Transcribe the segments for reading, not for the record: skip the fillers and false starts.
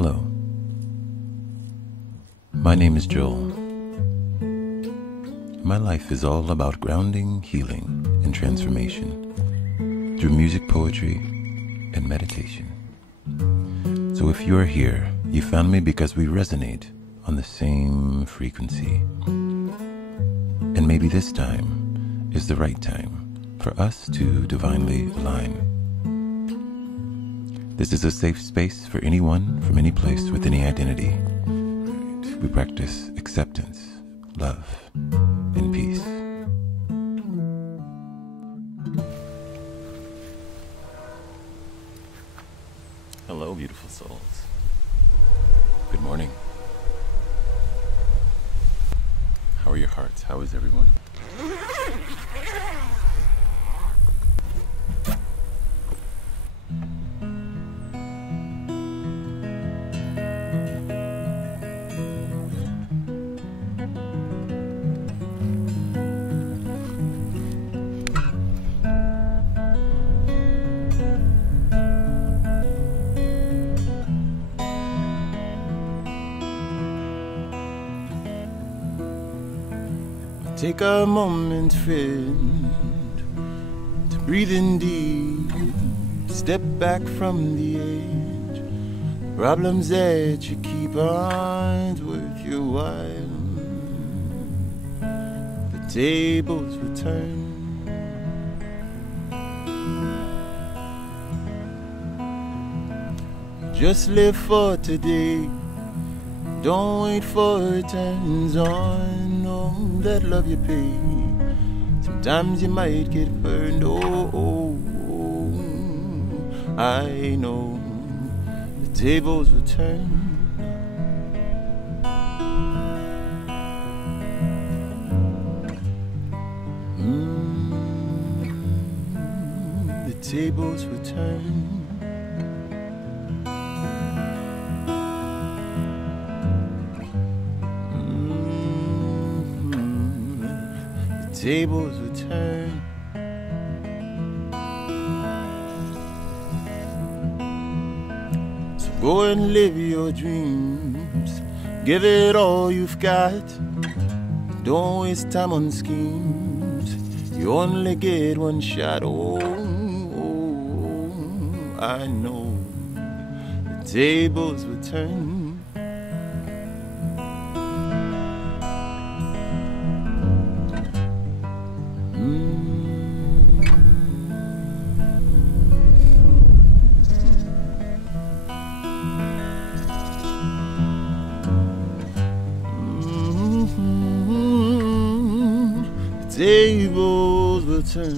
Hello. My name is Joel. My life is all about grounding, healing, and transformation through music, poetry, and meditation. So if you're here, you found me because we resonate on the same frequency. And maybe this time is the right time for us to divinely align. This is a safe space for anyone from any place with any identity. We practice acceptance, love, and peace. Hello, beautiful souls. Good morning. How are your hearts? How is everyone? Take a moment, friend, to breathe in deep. Step back from the edge. Problems that you keep aren't worth your while. The tables will turn. Just live for today. Don't wait for it turns on. Know that love you pay. Sometimes you might get burned. I know the tables will turn. The tables will turn. Tables will turn. So go and live your dreams. Give it all you've got. Don't waste time on schemes. You only get one shot. I know the tables will turn. Tables will turn.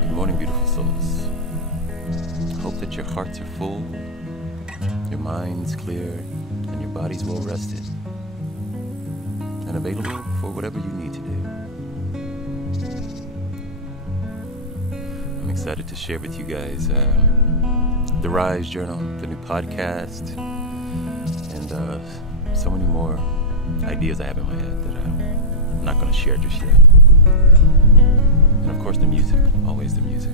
Good morning, beautiful souls. Hope that your hearts are full, your minds clear, and your bodies well rested, and available for whatever you need today. I'm excited to share with you guys the Rise Journal, the new podcast, and so many more ideas I have in my head that I'm not going to share just yet. And of course the music, always the music.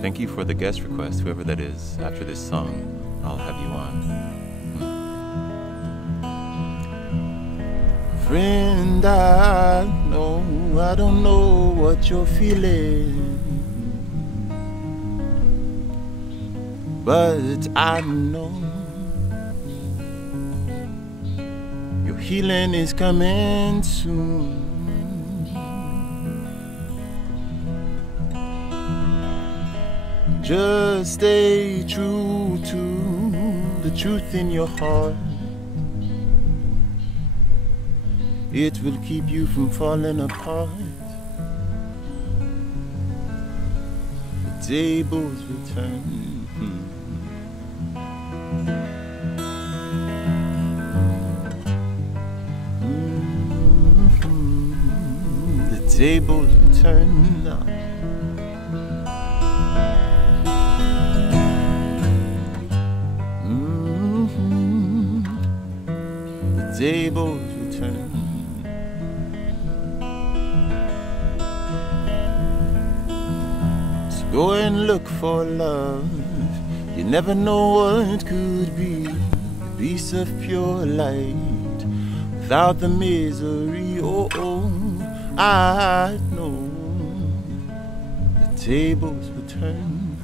Thank you for the guest request, whoever that is. After this song, I'll have you on. Friend, I don't know what you're feeling, but I know your healing is coming soon. Just stay true to the truth in your heart. It will keep you from falling apart. The tables will turn. The tables will turn now. The tables will turn. Go and look for love. You never know what could be. A piece of pure light without the misery. Oh, oh, I know the tables will turn.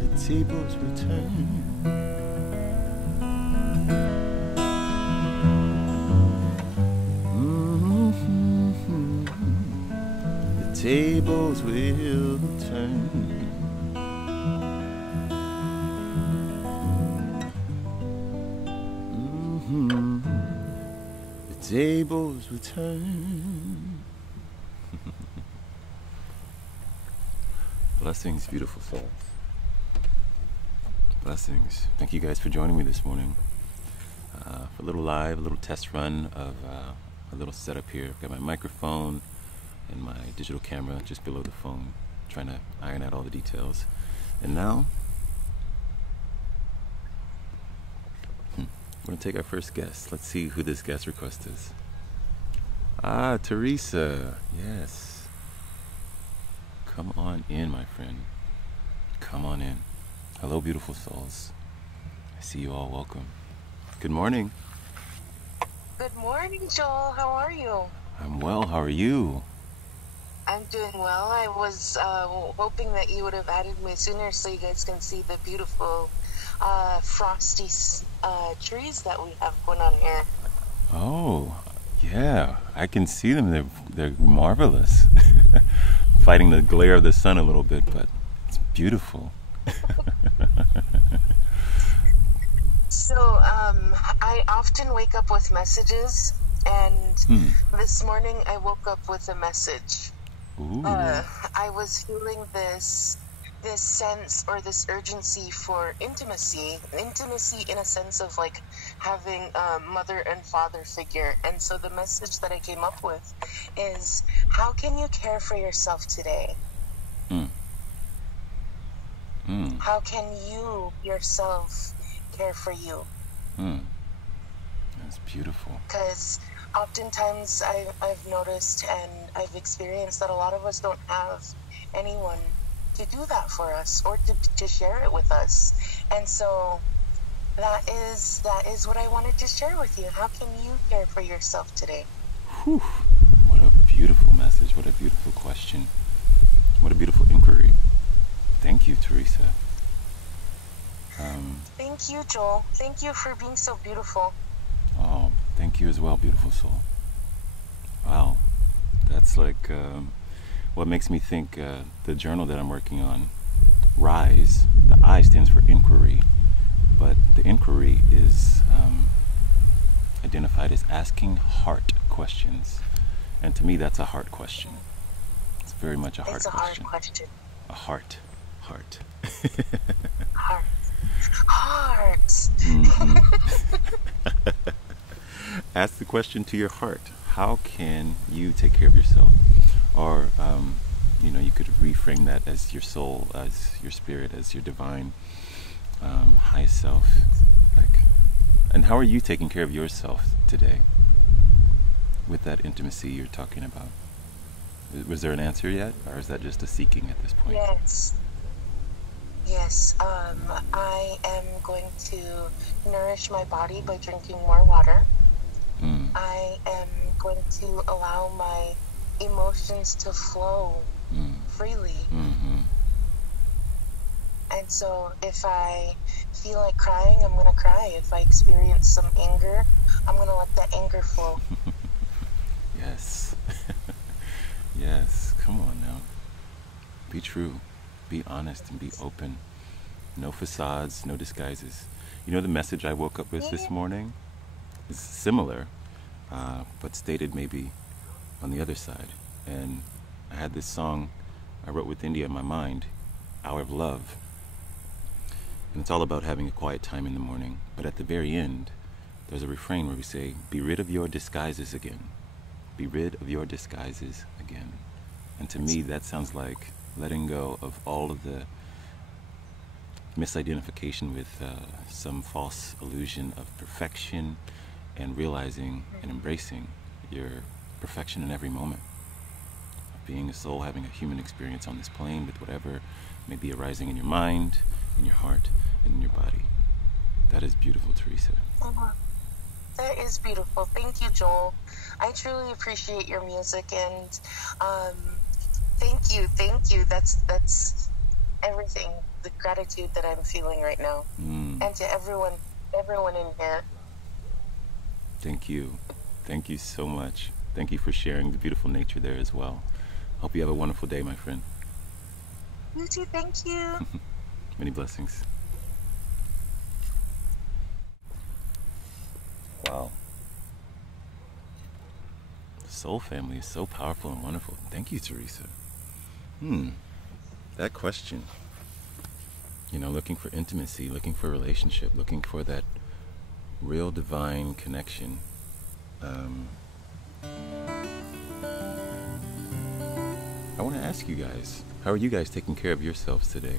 The tables will turn. Tables will turn. The tables will turn. Blessings, beautiful souls. Blessings. Thank you guys for joining me this morning for a little live, a little test run of a little setup here. I've got my microphone and my digital camera just below the phone, trying to iron out all the details. And now, we're gonna take our first guest. Let's see who this guest request is. Ah, Teresa, yes. Come on in, my friend. Come on in. Hello, beautiful souls. I see you all, welcome. Good morning. Good morning, Joel. How are you? I'm well, how are you? I'm doing well. I was hoping that you would have added me sooner so you guys can see the beautiful frosty trees that we have going on here. Oh, yeah, I can see them. They're marvelous. Fighting the glare of the sun a little bit, but it's beautiful. So I often wake up with messages, and this morning I woke up with a message. I was feeling this sense or this urgency for intimacy in a sense of like having a mother and father figure. And so the message that I came up with is, how can you care for yourself today? How can you yourself care for you? That's beautiful. Because oftentimes I've noticed and I've experienced that a lot of us don't have anyone to do that for us or to share it with us. And so that is what I wanted to share with you. How can you care for yourself today? Whew. What a beautiful message. What a beautiful question. What a beautiful inquiry. Thank you, Teresa. Thank you, Joel. Thank you for being so beautiful. Oh, thank you as well, beautiful soul. Wow, that's like what makes me think the journal that I'm working on, RISE, the I stands for inquiry, but the inquiry is identified as asking heart questions. And to me, that's a heart question. It's very much a heart question. It's a hard question. A heart. Heart. Hearts. Ask the question to your heart. How can you take care of yourself? Or, you could reframe that as your soul, as your spirit, as your divine highest self. And how are you taking care of yourself today with that intimacy you're talking about? Was there an answer yet? Or is that just a seeking at this point? Yes, I am going to nourish my body by drinking more water. I am going to allow my emotions to flow freely. And so if I feel like crying, I'm going to cry. If I experience some anger, I'm going to let that anger flow. Yes. Yes, come on now. Be true. Be honest and be open. No facades, no disguises. You know, the message I woke up with this morning is similar, but stated maybe on the other side. And I had this song I wrote with India in my mind, Hour of Love. And it's all about having a quiet time in the morning. But at the very end, there's a refrain where we say, be rid of your disguises again. Be rid of your disguises again. And to me, that sounds like letting go of all of the misidentification with some false illusion of perfection and realizing and embracing your perfection in every moment. Being a soul, having a human experience on this plane with whatever may be arising in your mind, in your heart, and in your body. That is beautiful, Teresa. That is beautiful. Thank you, Joel. I truly appreciate your music, and thank you. That's everything, the gratitude that I'm feeling right now. And to everyone in here. Thank you. Thank you so much. Thank you for sharing the beautiful nature there as well. Hope you have a wonderful day, my friend. You too, thank you. Many blessings. Wow. The soul family is so powerful and wonderful. Thank you, Teresa. That question. Looking for intimacy, looking for a relationship, looking for that real divine connection. I want to ask you guys, how are you guys taking care of yourselves today?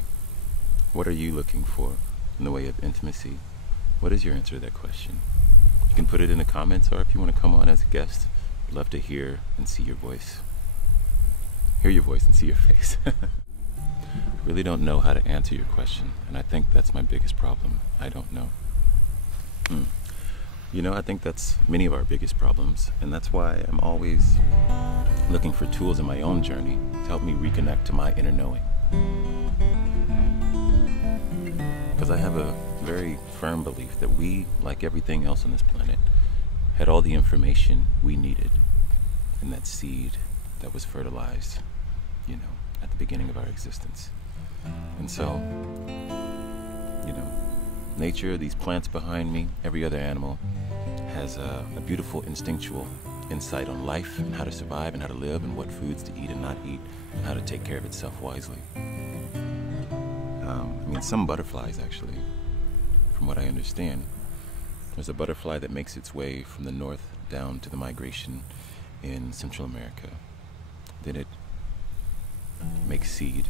What are you looking for in the way of intimacy? What is your answer to that question? You can put it in the comments, or if you want to come on as a guest, I'd love to hear and see your voice. Hear your voice and see your face. I really don't know how to answer your question, and I think that's my biggest problem. I don't know. I think that's many of our biggest problems, and that's why I'm always looking for tools in my own journey to help me reconnect to my inner knowing. Because I have a very firm belief that we, like everything else on this planet, had all the information we needed in that seed that was fertilized, at the beginning of our existence. And so, nature, these plants behind me, every other animal, has a beautiful instinctual insight on life and how to survive and how to live and what foods to eat and not eat and how to take care of itself wisely. Some butterflies, actually, from what I understand, there's a butterfly that makes its way from the north down to the migration in Central America. Then it makes seed,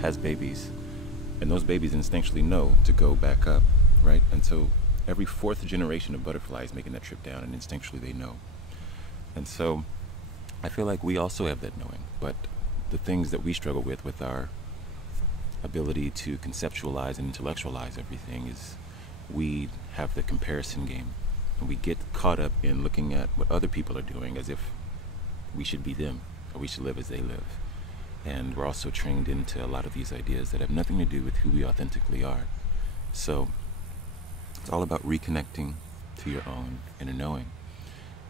has babies, and those babies instinctually know to go back up, right? And so every fourth generation of butterflies making that trip down, and instinctually they know. And so I feel like we also have that knowing, but the things that we struggle with our ability to conceptualize and intellectualize everything, is we have the comparison game, and we get caught up in looking at what other people are doing as if we should be them, or we should live as they live. And we're also trained into a lot of these ideas that have nothing to do with who we authentically are. So it's all about reconnecting to your own inner knowing.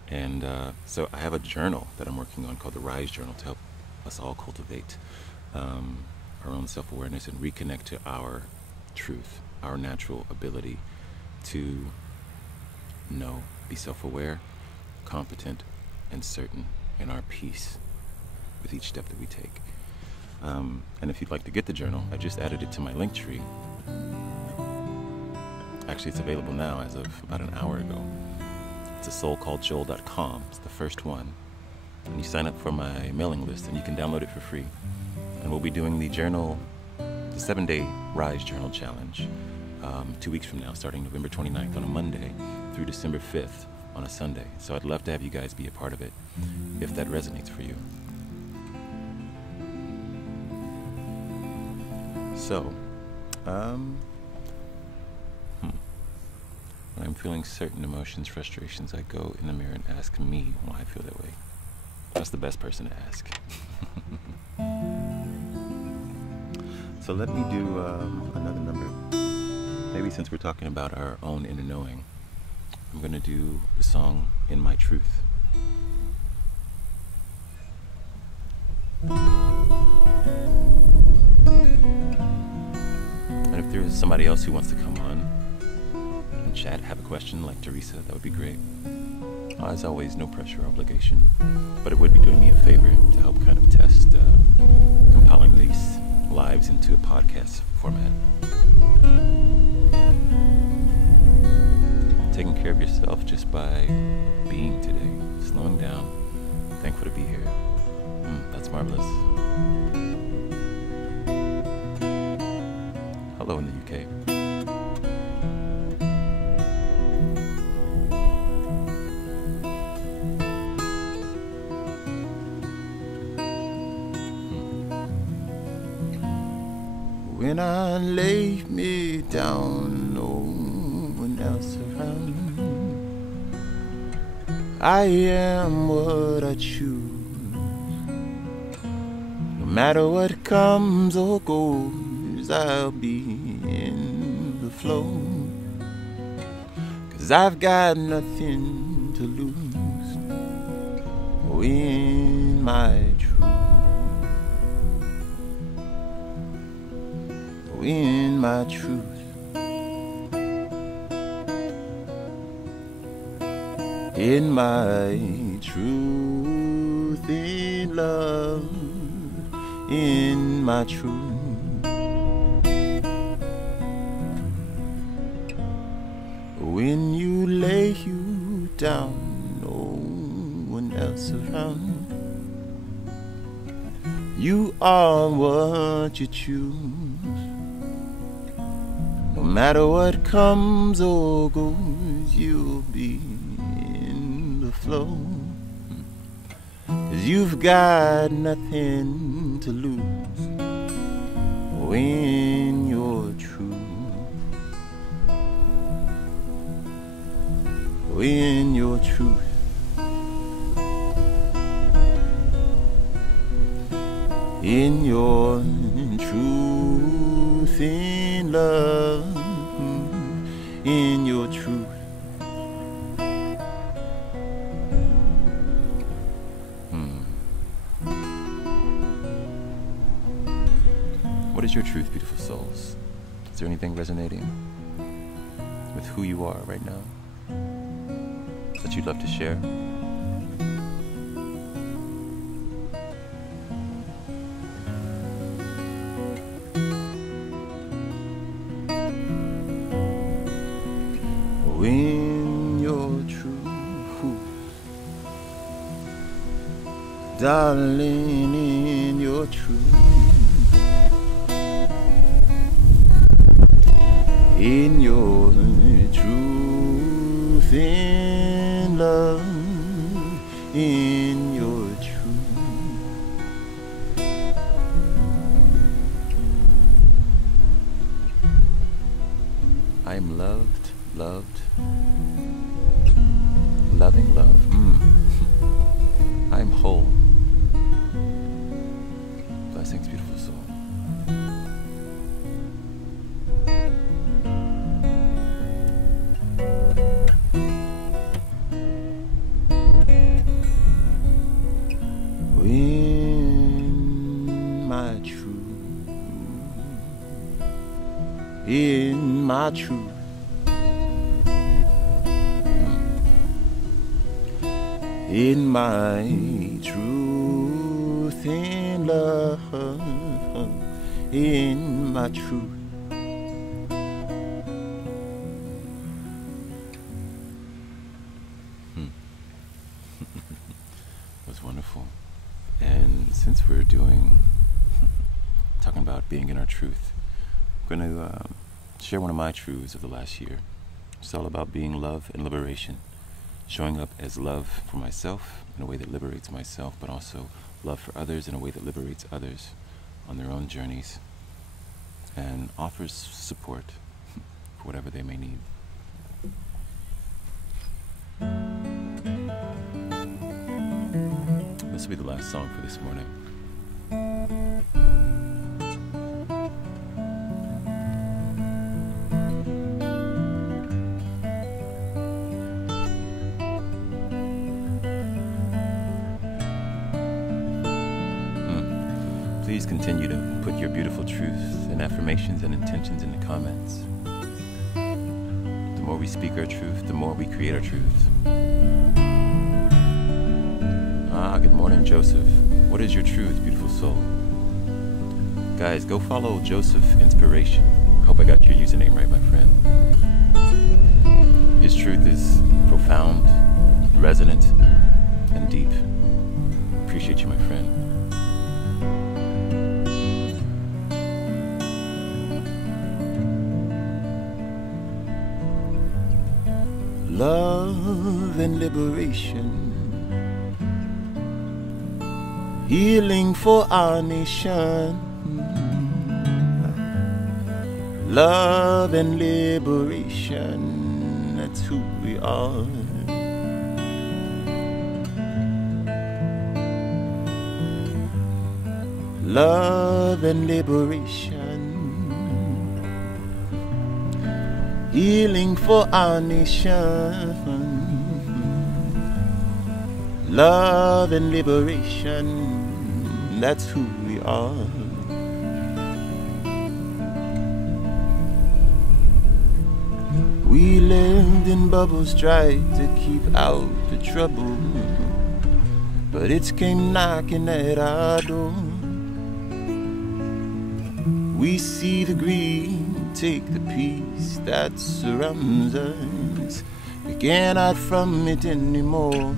And so I have a journal that I'm working on called the Rise Journal to help us all cultivate our own self-awareness and reconnect to our truth, our natural ability to know, be self-aware, competent, and certain in our peace with each step that we take. And if you'd like to get the journal, I just added it to my link tree. Actually, it's available now as of about an hour ago. It's asoulcalledjoel.com. It's the first one. And you sign up for my mailing list and you can download it for free. And we'll be doing the journal, the 7-day Rise Journal Challenge, 2 weeks from now, starting November 29th on a Monday through December 5th on a Sunday. So I'd love to have you guys be a part of it if that resonates for you. So, when I'm feeling certain emotions, frustrations, I go in the mirror and ask me why I feel that way. That's the best person to ask. So let me do another number. Maybe since we're talking about our own inner knowing, I'm going to do the song In My Truth. And if there is somebody else who wants to come on and chat, have a question like Teresa, that would be great. As always, no pressure or obligation, but it would be doing me a favor to help kind of test compiling these lives into a podcast format. Taking care of yourself just by being today, slowing down, thankful to be here. That's marvelous. Hello in the UK. when I lay me down, no one else around. I am what I choose. No matter what comes or goes, I'll be in the flow. 'Cause I've got nothing to lose. Oh, in my truth. Oh, in my truth. In my truth, in love, in my truth. When you lay you down, no one else around. You are what you choose. No matter what comes or goes, you'll be flow. 'Cause you've got nothing to lose when you're true. When you're truth. In your truth, in love, in your truth. What is your truth, beautiful souls? Is there anything resonating with who you are right now that you'd love to share? When you're true, darling, in your truth. In your truth, in love, in your truth. I am loved, loved, loving love. I am whole. Blessings, beautiful soul. In my truth, in my truth, in love, in my truth. Was wonderful. And since we're talking about being in our truth, I'm going to share one of my truths of the last year. It's all about being love and liberation. Showing up as love for myself in a way that liberates myself, but also love for others in a way that liberates others on their own journeys and offers support for whatever they may need. This will be the last song for this morning. Please continue to put your beautiful truths and affirmations and intentions in the comments. The more we speak our truth, the more we create our truths. Good morning, Joseph. What is your truth, beautiful soul? Guys, go follow Joseph Inspiration. Hope I got your username right, my friend. His truth is profound, resonant, and deep. Appreciate you, my friend. Love and liberation, healing for our nation. Love and liberation, that's who we are. Love and liberation, healing for our nation. Love and liberation, that's who we are. We lived in bubbles, tried to keep out the trouble, but it came knocking at our door. We see the greed, take the peace that surrounds us. We can't hide from it anymore.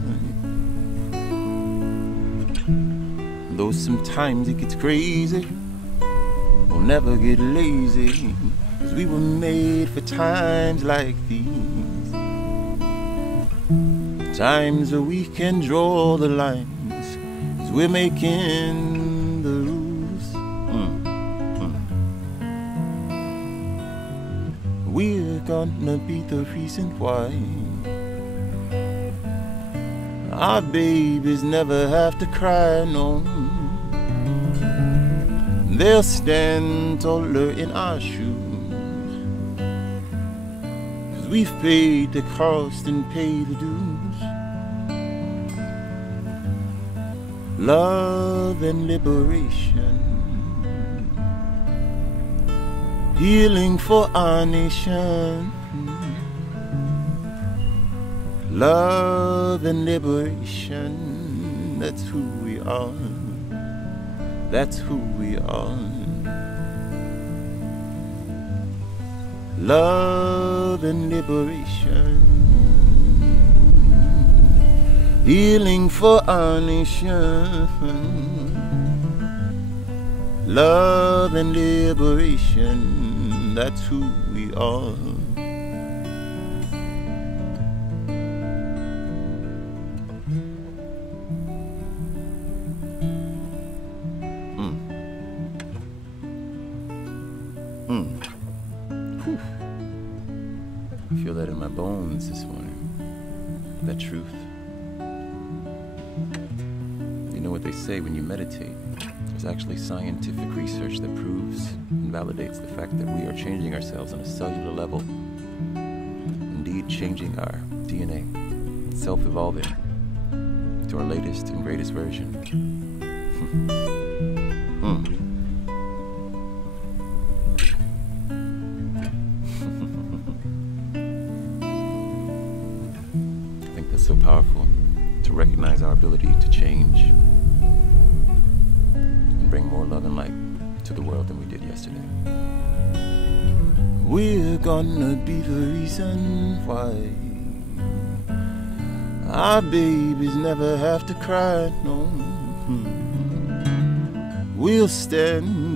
Though sometimes it gets crazy, we'll never get lazy, 'cause we were made for times like these. Times where we can draw the lines, 'cause we're making the rules. We're gonna be the reason why our babies never have to cry, no. They'll stand taller in our shoes, 'cause we've paid the cost and paid the dues. Love and liberation, healing for our nation. Love and liberation, that's who we are. That's who we are. Love and liberation, healing for our nation. Love and liberation, that's who we are. I feel that in my bones this morning, that truth. You know what they say when you meditate? There's actually scientific research that proves and validates the fact that we are changing ourselves on a cellular level. Indeed, changing our DNA, self-evolving to our latest and greatest version. I think that's so powerful, to recognize our ability to change and bring more love and light to the world than we did yesterday. We're gonna be the reason why our babies never have to cry, no.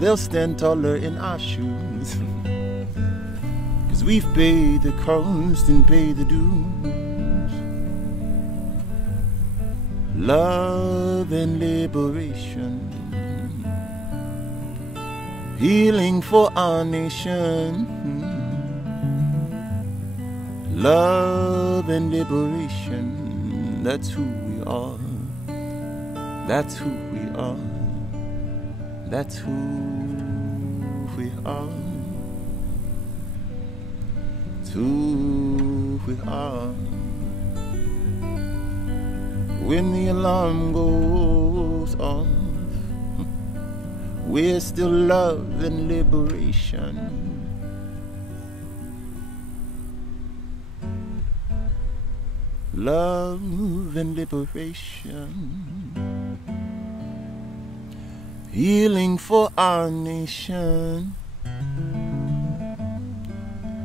They'll stand taller in our shoes, 'cause we've paid the cost and paid the dues. Love and liberation, healing for our nation. Love and liberation, that's who we are. That's who we are. That's who we are. It's who we are. When the alarm goes off, we're still love and liberation. Love and liberation, healing for our nation.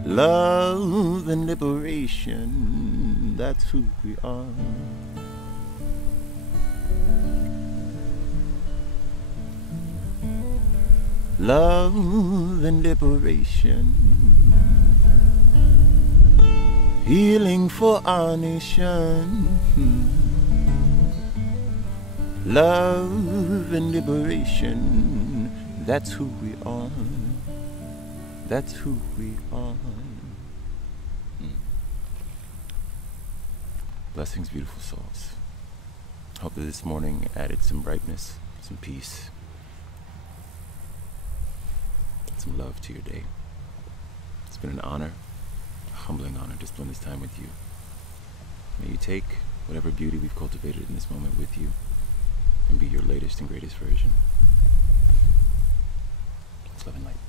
Love and liberation, that's who we are. Love and liberation, healing for our nation. Love and liberation, that's who we are. That's who we are. Blessings, beautiful souls. Hope that this morning added some brightness, some peace, some love to your day. It's been an honor, a humbling honor to spend this time with you. May you take whatever beauty we've cultivated in this moment with you and be your latest and greatest version. It's love and light.